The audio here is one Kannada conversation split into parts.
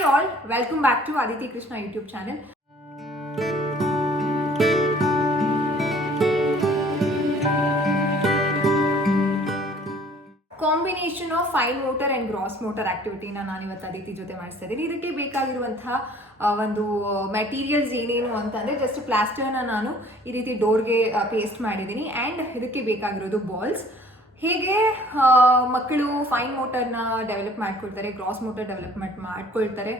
Hi all, welcome back to Aditi Krishna YouTube channel. Combination of fine motor and gross motor ಆಕ್ಟಿವಿಟಿನ ನಾನು ಇವತ್ತು ಅದಿತಿ ಜೊತೆ ಮಾಡಿಸ್ತಾ ಇದ್ದೀನಿ. ಇದಕ್ಕೆ ಬೇಕಾಗಿರುವಂತಹ ಒಂದು ಮೆಟೀರಿಯಲ್ಸ್ ಏನೇನು ಅಂತಂದರೆ ಜಸ್ಟ್ ಪ್ಲಾಸ್ಟರ್ನ ನಾನು ಈ ರೀತಿ ಡೋರ್ಗೆ ಪೇಸ್ಟ್ ಮಾಡಿದ್ದೀನಿ ಆ್ಯಂಡ್ ಇದಕ್ಕೆ ಬೇಕಾಗಿರೋದು ಬಾಲ್ಸ್. ಹೇಗೆ ಮಕ್ಕಳು ಫೈನ್ ಮೋಟರ್ನ ಡೆವಲಪ್ ಮಾಡ್ಕೊಳ್ತಾರೆ, ಗ್ರಾಸ್ ಮೋಟರ್ ಡೆವಲಪ್ಮೆಂಟ್ ಮಾಡ್ಕೊಳ್ತಾರೆ,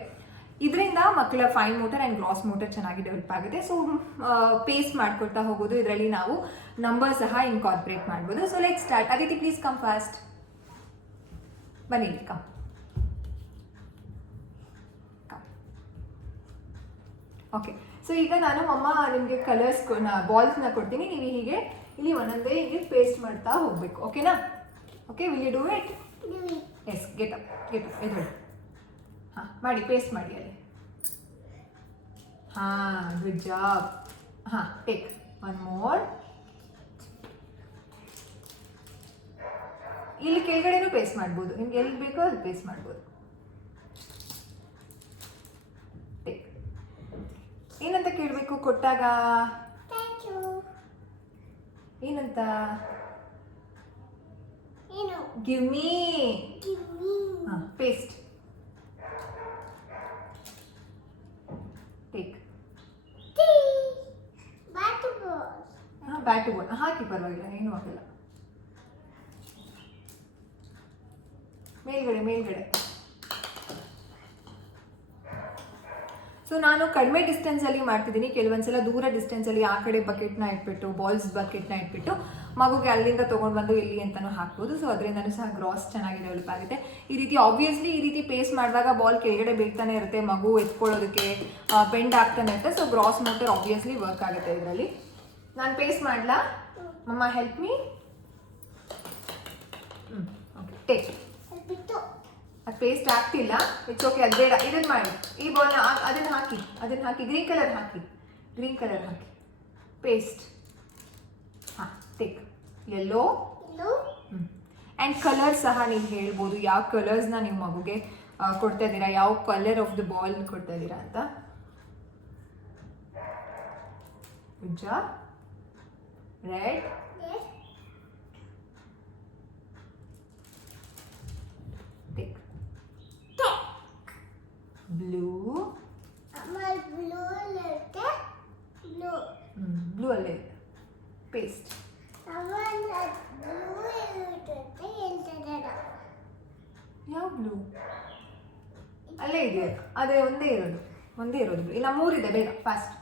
ಇದರಿಂದ ಮಕ್ಕಳ fine motor and gross motor ಚೆನ್ನಾಗಿ ಡೆವಲಪ್ ಆಗುತ್ತೆ. ಸೊ ಪೇಸ್ಟ್ ಮಾಡ್ಕೊಳ್ತಾ ಹೋಗೋದು, ಇದರಲ್ಲಿ ನಾವು ನಂಬರ್ ಸಹ ಇನ್ಕಾರ್ಪೊರೇಟ್ ಮಾಡ್ಬೋದು. So let's start. Aditi please come fast, ಬನ್ನಿ ಕಮ್. ಓಕೆ, ಸೊ ಈಗ ನಾನು ನಿಮಗೆ ಕಲರ್ಸ್ ಬಾಲ್ಸ್ನ ಕೊಡ್ತೀನಿ. ನೀವು ಹೀಗೆ ಇಲ್ಲಿ ಒಂದೊಂದೇ ಹೀಗೆ ಪೇಸ್ಟ್ ಮಾಡ್ತಾ ಹೋಗ್ಬೇಕು. ಓಕೆನಾ? Okay, will you do it? Yes, get up ಎದ್ದು. ಹಾಂ, ಮಾಡಿ, ಪೇಸ್ಟ್ ಮಾಡಿ ಅಲ್ಲಿ. ಹಾಂ, ಗುಡ್ ಜಾಬ್. ಹಾಂ, ಟೇಕ್ ಒನ್ ಮೋರ್. ಇಲ್ಲಿ ಕೆಳಗಡೆನೂ ಪೇಸ್ಟ್ ಮಾಡ್ಬೋದು, ನಿಮ್ಗೆ ಎಲ್ಲಿ ಬೇಕೋ ಅಲ್ಲಿ ಪೇಸ್ಟ್ ಮಾಡ್ಬೋದು. ಟೇಕ್. ಏನಂತ ಕೇಳಬೇಕು ಕೊಟ್ಟಾಗ? ಏನಂತ? Give me. ಹಾಂ, ಪೇಸ್ಟ್. ಟೇಕ್. ಹಾಂ, ಬ್ಯಾಟು ಬಾಲ್ ಹಾಕಿ, ಪರವಾಗಿಲ್ಲ, ಏನೂ ಆಗಲ್ಲ. ಮೇಲ್ಗಡೆ. ಸೊ ನಾನು ಕಡಿಮೆ ಡಿಸ್ಟೆನ್ಸಲ್ಲಿ ಮಾಡ್ತಿದ್ದೀನಿ. ಕೆಲವೊಂದ್ಸಲ ದೂರ ಡಿಸ್ಟೆನ್ಸಲ್ಲಿ ಆ ಕಡೆ ಬಕೆಟ್ನ ಇಟ್ಬಿಟ್ಟು, ಬಾಲ್ಸ್ ಬಕೆಟ್ನ ಇಟ್ಬಿಟ್ಟು ಮಗುಗೆ ಅಲ್ಲಿಂದ ತೊಗೊಂಡು ಬಂದು ಇಲ್ಲಿ ಅಂತಲೂ ಹಾಕ್ಬೋದು. ಸೊ ಅದರಿಂದನೂ ಸಹ ಗ್ರಾಸ್ ಚೆನ್ನಾಗಿ ಡೆವಲಪ್ ಆಗುತ್ತೆ. ಈ ರೀತಿ ಆಬ್ವಿಯಸ್ಲಿ ಈ ರೀತಿ ಪೇಸ್ಟ್ ಮಾಡಿದಾಗ ಬಾಲ್ ಕೆಳಗಡೆ ಬೀಳ್ತಾನೆ ಇರುತ್ತೆ, ಮಗು ಎತ್ಕೊಳ್ಳೋದಕ್ಕೆ ಬೆಂಡ್ ಆಗ್ತಾನೆ ಇರುತ್ತೆ. So gross motor obviously work ಆಗುತ್ತೆ ಇದರಲ್ಲಿ. ನಾನು ಪೇಸ್ಟ್ ಮಾಡಲಾ? Mamma help me. Okay, take. ಅದು ಪೇಸ್ಟ್ ಆಗ್ತಿಲ್ಲ, ಇಟ್ಸ್ ಓಕೆ, ಅದು ಬೇಡ. ಇದನ್ನು ಮಾಡಿ, ಈ ಬಾಲ್ನ ಅದನ್ನು ಹಾಕಿ ಗ್ರೀನ್ ಕಲರ್ ಹಾಕಿ ಪೇಸ್ಟ್. ಹಾಂ, ಟೇಕ್. ಯೆಲ್ಲೋ. ಆ್ಯಂಡ್ ಕಲರ್ ಸಹ ನೀವು ಹೇಳ್ಬೋದು, ಯಾವ ಕಲರ್ಸ್ನ ನೀವು ಮಗುಗೆ ಕೊಡ್ತಾ ಇದ್ದೀರಾ, ಯಾವ ಕಲರ್ ಆಫ್ ದ ಬಾಲ್ ಕೊಡ್ತಾ ಇದ್ದೀರಾ ಅಂತ. Good job. Red. Blue. Blue ಅಲ್ಲೇ ಪೇಸ್ಟ್. ಯಾವ ಬ್ಲೂ? ಅಲ್ಲೇ ಇದೆ, ಅದೇ ಒಂದೇ ಇರೋದು. ಇಲ್ಲ, ಮೂರಿದೆ, ಬೇಗ ಫಾಸ್ಟ್.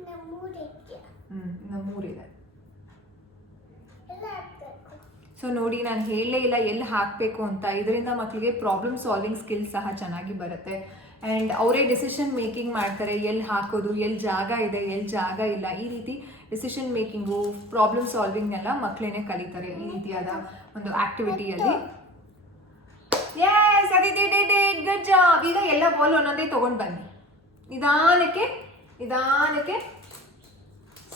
ಇನ್ನು ಮೂರಿದೆ. ಸೊ ನೋಡಿ, ನಾನು ಹೇಳಲೇ ಇಲ್ಲ ಎಲ್ಲಿ ಹಾಕಬೇಕು ಅಂತ. ಇದರಿಂದ ಮಕ್ಕಳಿಗೆ ಪ್ರಾಬ್ಲಮ್ ಸಾಲ್ವಿಂಗ್ ಸ್ಕಿಲ್ ಸಹ ಚೆನ್ನಾಗಿ ಬರುತ್ತೆ ಆ್ಯಂಡ್ ಅವರೇ ಡಿಸಿಷನ್ ಮೇಕಿಂಗ್ ಮಾಡ್ತಾರೆ. ಎಲ್ಲಿ ಹಾಕೋದು, ಎಲ್ಲಿ ಜಾಗ ಇದೆ, ಎಲ್ಲಿ ಜಾಗ ಇಲ್ಲ, ಈ ರೀತಿ ಡಿಸಿಷನ್ ಮೇಕಿಂಗು, ಪ್ರಾಬ್ಲಮ್ ಸಾಲ್ವಿಂಗ್ನೆಲ್ಲ ಮಕ್ಕಳೇನೆ ಕಲಿತಾರೆ ಈ ರೀತಿಯಾದ ಒಂದು ಆಕ್ಟಿವಿಟಿಯಲ್ಲಿ. Yes, Aditi did it, good job. ಈಗ ಎಲ್ಲ ಬಾಲ್ ಒಂದೊಂದೇ ತೊಗೊಂಡು ಬನ್ನಿ. ನಿಧಾನಕ್ಕೆ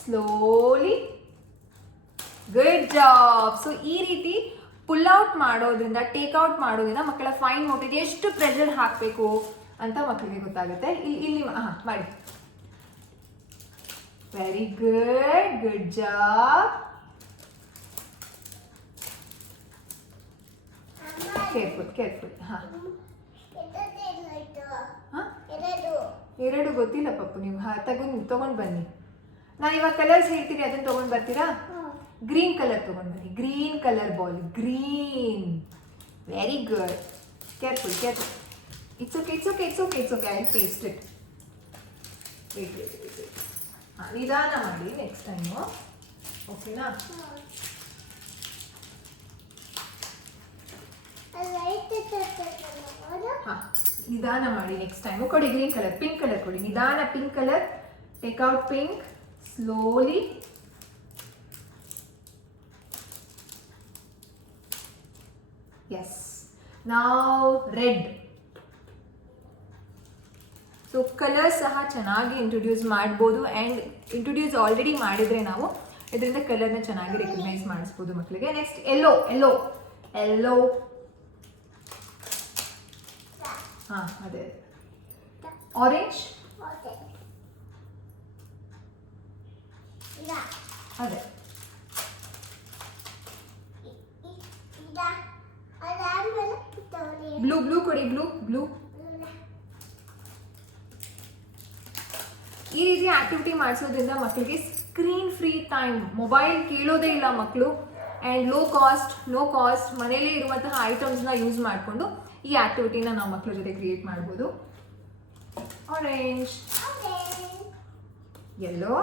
ಸ್ಲೋಲಿ. Good job. ಸೊ ಈ ರೀತಿ ಪುಲ್ ಔಟ್ ಮಾಡೋದ್ರಿಂದ, ಟೇಕ್ಔಟ್ ಮಾಡೋದ್ರಿಂದ ಮಕ್ಕಳ ಫೈನ್ ಮೋಟರ್ಗೆ ಎಷ್ಟು ಪ್ರೆಷರ್ ಹಾಕಬೇಕು ಅಂತ ಮಕ್ಕಳಿಗೆ ಗೊತ್ತಾಗುತ್ತೆ. ಇಲ್ಲಿ ಮಾಡಿ. Very good job. ಕೇರ್ಫುಲ್. ಹಾಂ, ಎರಡು ಗೊತ್ತಿಲ್ಲ ಪಪ್ಪು, ನೀವು ತಗೊಂಡು ಬನ್ನಿ. ನಾನು ಇವಾಗ ಕಲರ್ಸ್ ಹೇಳ್ತೀನಿ, ಅದನ್ನು ತೊಗೊಂಡು ಬರ್ತೀರಾ? ಗ್ರೀನ್ ಕಲರ್ ತೊಗೊಂಡು ಬನ್ನಿ. Green colour ball, green. Very good. Careful. It's okay. I paste it. Wait. ಹಾಂ, ನಿಧಾನ ಮಾಡಿ ನೆಕ್ಸ್ಟ್ ಟೈಮು. ಓಕೆನಾ? ಹಾಂ, ನಿಧಾನ ಮಾಡಿ ನೆಕ್ಸ್ಟ್ ಟೈಮು. ಕೊಡಿ ಗ್ರೀನ್ ಕಲರ್. ಪಿಂಕ್ ಕಲರ್ ಕೊಡಿ. ನಿಧಾನ. Pink colour. Take out pink. Slowly. Yes. Now red. So colours ಸಹ ಚೆನ್ನಾಗಿ ಇಂಟ್ರೊಡ್ಯೂಸ್ ಮಾಡ್ಬೋದು ಆ್ಯಂಡ್ ಇಂಟ್ರೊಡ್ಯೂಸ್ ಆಲ್ರೆಡಿ ಮಾಡಿದರೆ ನಾವು ಇದರಿಂದ ಕಲರ್ನ ಚೆನ್ನಾಗಿ ರೆಕಗ್ನೈಸ್ ಮಾಡಿಸ್ಬೋದು ಮಕ್ಕಳಿಗೆ. ನೆಕ್ಸ್ಟ್ ಎಲ್ಲೋ. ಹಾಂ ಅದೇ ಆರೆಂಜ್ ಅದೇ ಬ್ಲೂ ಬ್ಲೂ ಕೊಡಿ ಬ್ಲೂ ಈ ರೀತಿ ಆಕ್ಟಿವಿಟಿ ಮಾಡಿಸೋದ್ರಿಂದ ಮಕ್ಕಳಿಗೆ ಸ್ಕ್ರೀನ್ ಫ್ರೀ ಟೈಮ್, ಮೊಬೈಲ್ ಕೇಳೋದೇ ಇಲ್ಲ ಮಕ್ಕಳು, ಆ್ಯಂಡ್ ನೋ ಕಾಸ್ಟ್ ಮನೇಲೇ ಇರುವಂತಹ ಐಟಮ್ಸ್ನ ಯೂಸ್ ಮಾಡಿಕೊಂಡು ಈ ಆಕ್ಟಿವಿಟಿನ ನಾವು ಮಕ್ಕಳ ಜೊತೆ ಕ್ರಿಯೇಟ್ ಮಾಡ್ಬೋದು. ಆರೆಂಜ್, ಯೆಲ್ಲೋ,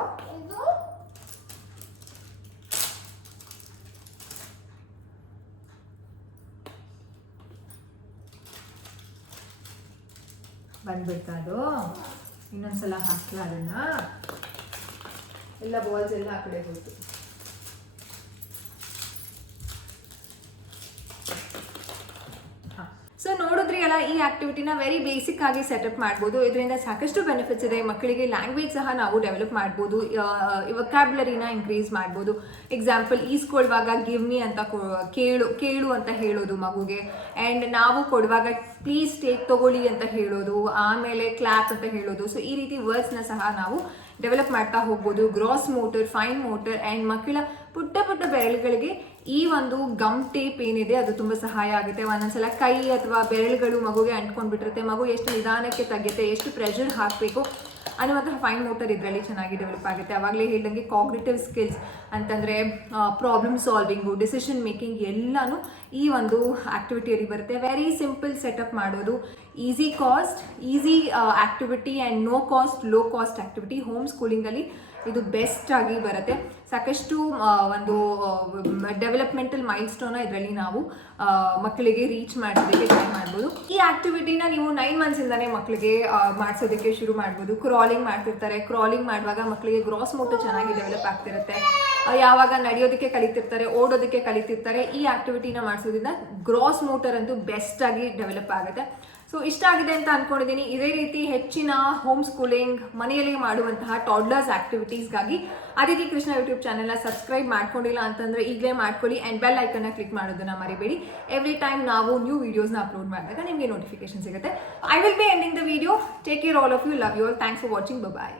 ಬಂದ್ಬಿಡ್ತಾ ಅದು. ಇನ್ನೊಂದ್ಸಲ ಹಾಕ್ಲಾ ಅದನ್ನ, ಎಲ್ಲ ಬಾಲ್ಸ್ ಎಲ್ಲ ಆ ಕಡೆ ಹೋಯ್ತು. ಸೊ ನೋಡಿದ್ರಿ ಅಲ್ಲ, ಈ ಆಕ್ಟಿವಿಟಿನ ವೆರಿ ಬೇಸಿಕ್ ಆಗಿ ಸೆಟಪ್ ಮಾಡ್ಬೋದು. ಇದರಿಂದ ಸಾಕಷ್ಟು ಬೆನಿಫಿಟ್ಸ್ ಇದೆ. ಮಕ್ಕಳಿಗೆ ಲ್ಯಾಂಗ್ವೇಜ್ ಸಹ ನಾವು ಡೆವಲಪ್ ಮಾಡ್ಬೋದು, ವೊಕ್ಯಾಬ್ಯುಲರಿನ ಇನ್ಕ್ರೀಸ್ ಮಾಡ್ಬೋದು. ಎಕ್ಸಾಂಪಲ್ ಈಸ್ಕೊಳ್ವಾಗ ಗಿವ್ ಮಿ ಅಂತ ಕೇಳು ಅಂತ ಹೇಳೋದು ಮಗುಗೆ, ಆ್ಯಂಡ್ ನಾವು ಕೊಡುವಾಗ ಪ್ಲೀಸ್ ಟೇಕ್ ತಗೊಳ್ಳಿ ಅಂತ ಹೇಳೋದು, ಆಮೇಲೆ ಕ್ಲಾಪ್ ಅಂತ ಹೇಳೋದು. ಸೊ ಈ ರೀತಿ ವರ್ಡ್ಸ್ನ ಸಹ ನಾವು ಡೆವಲಪ್ ಮಾಡ್ತಾ ಹೋಗ್ಬೋದು. Gross motor, fine motor, and ಮಕ್ಕಳ ಪುಟ್ಟ ಬೆರಳುಗಳಿಗೆ ಈ ಒಂದು ಗಮ್ ಟೇಪ್ ಏನಿದೆ ಅದು ತುಂಬ ಸಹಾಯ ಆಗುತ್ತೆ. ಒಂದೊಂದ್ಸಲ ಕೈ ಅಥವಾ ಬೆರಳುಗಳು ಮಗುಗೆ ಅಂಟ್ಕೊಂಡ್ಬಿಟ್ಟಿರುತ್ತೆ, ಮಗು ಎಷ್ಟು ನಿಧಾನಕ್ಕೆ ತೆಗೆಯುತ್ತೆ, ಎಷ್ಟು ಪ್ರೆಷರ್ ಹಾಕಬೇಕು ಅನ್ನುವಂತಹ ಫೈನ್ ಮೋಟರ್ ಇದರಲ್ಲಿ ಚೆನ್ನಾಗಿ ಡೆವಲಪ್ ಆಗುತ್ತೆ. ಆವಾಗಲೇ ಹೇಳಿದಂಗೆ ಕಾಗ್ನಿಟಿವ್ ಸ್ಕಿಲ್ಸ್ ಅಂತಂದರೆ ಪ್ರಾಬ್ಲಮ್ ಸಾಲ್ವಿಂಗು, ಡಿಸಿಷನ್ ಮೇಕಿಂಗ್ ಎಲ್ಲನೂ ಈ ಒಂದು ಆ್ಯಕ್ಟಿವಿಟಿಯಲ್ಲಿ ಬರುತ್ತೆ. ವೆರಿ ಸಿಂಪಲ್ ಸೆಟಪ್ ಮಾಡೋದು, easy activity and no cost low cost activity. Home ಸ್ಕೂಲಿಂಗಲ್ಲಿ ಇದು ಬೆಸ್ಟ್ ಆಗಿ ಬರುತ್ತೆ. ಸಾಕಷ್ಟು ಒಂದು ಡೆವಲಪ್ಮೆಂಟಲ್ ಮೈಲ್ ಸ್ಟೋನ್ನ ಇದರಲ್ಲಿ ನಾವು ಮಕ್ಕಳಿಗೆ ರೀಚ್ ಮಾಡೋದಕ್ಕೆ ಟ್ರೈ ಮಾಡ್ಬೋದು. ಈ ಆಕ್ಟಿವಿಟಿನ ನೀವು 9 ಮಂತ್ಸಿಂದನೇ ಮಕ್ಕಳಿಗೆ ಮಾಡಿಸೋದಕ್ಕೆ ಶುರು ಮಾಡ್ಬೋದು. ಕ್ರಾಲಿಂಗ್ ಮಾಡ್ತಿರ್ತಾರೆ, ಕ್ರಾಲಿಂಗ್ ಮಾಡುವಾಗ ಮಕ್ಕಳಿಗೆ ಗ್ರಾಸ್ ಮೋಟರ್ ಚೆನ್ನಾಗಿ ಡೆವಲಪ್ ಆಗ್ತಿರುತ್ತೆ. ಯಾವಾಗ ನಡೆಯೋದಕ್ಕೆ ಕಲಿತಿರ್ತಾರೆ, ಓಡೋದಕ್ಕೆ ಕಲಿತಿರ್ತಾರೆ, ಈ ಆಕ್ಟಿವಿಟಿನ ಮಾಡಿಸೋದ್ರಿಂದ ಗ್ರಾಸ್ ಮೋಟರ್ ಅಂತೂ ಬೆಸ್ಟ್ ಆಗಿ ಡೆವಲಪ್ ಆಗುತ್ತೆ. ಸೊ ಇಷ್ಟ ಆಗಿದೆ ಅಂತ ಅಂದ್ಕೊಂಡಿದ್ದೀನಿ. ಇದೇ ರೀತಿ ಹೆಚ್ಚಿನ ಹೋಮ್ ಸ್ಕೂಲಿಂಗ್ ಮನೆಯಲ್ಲಿ ಮಾಡುವಂತಹ ಟಾಡ್ಲರ್ಸ್ ಆಕ್ಟಿವಿಟೀಸ್ಗಾಗಿ ಅದಿತಿ ಕೃಷ್ಣ ಯೂಟ್ಯೂಬ್ ಚಾನೆಲ್ನ ಸಬ್ಸ್ಕ್ರೈಬ್ ಮಾಡ್ಕೊಂಡಿಲ್ಲ ಅಂತಂದರೆ ಈಗಲೇ ಮಾಡ್ಕೊಳ್ಳಿ, ಆ್ಯಂಡ್ ಬೆಲ್ ಐಕನ್ನ ಕ್ಲಿಕ್ ಮಾಡೋದನ್ನ ಮರಿಬೇಡಿ. ಎವ್ರಿ ಟೈಮ್ ನಾವು ನ್ಯೂ ವೀಡಿಯೋಸ್ನ ಅಪ್ಲೋಡ್ ಮಾಡಿದಾಗ ನಿಮಗೆ ನೋಟಿಫಿಕೇಶನ್ ಸಿಗುತ್ತೆ. I will be ending the video. Take care all of you, love you all, thanks for watching, bye.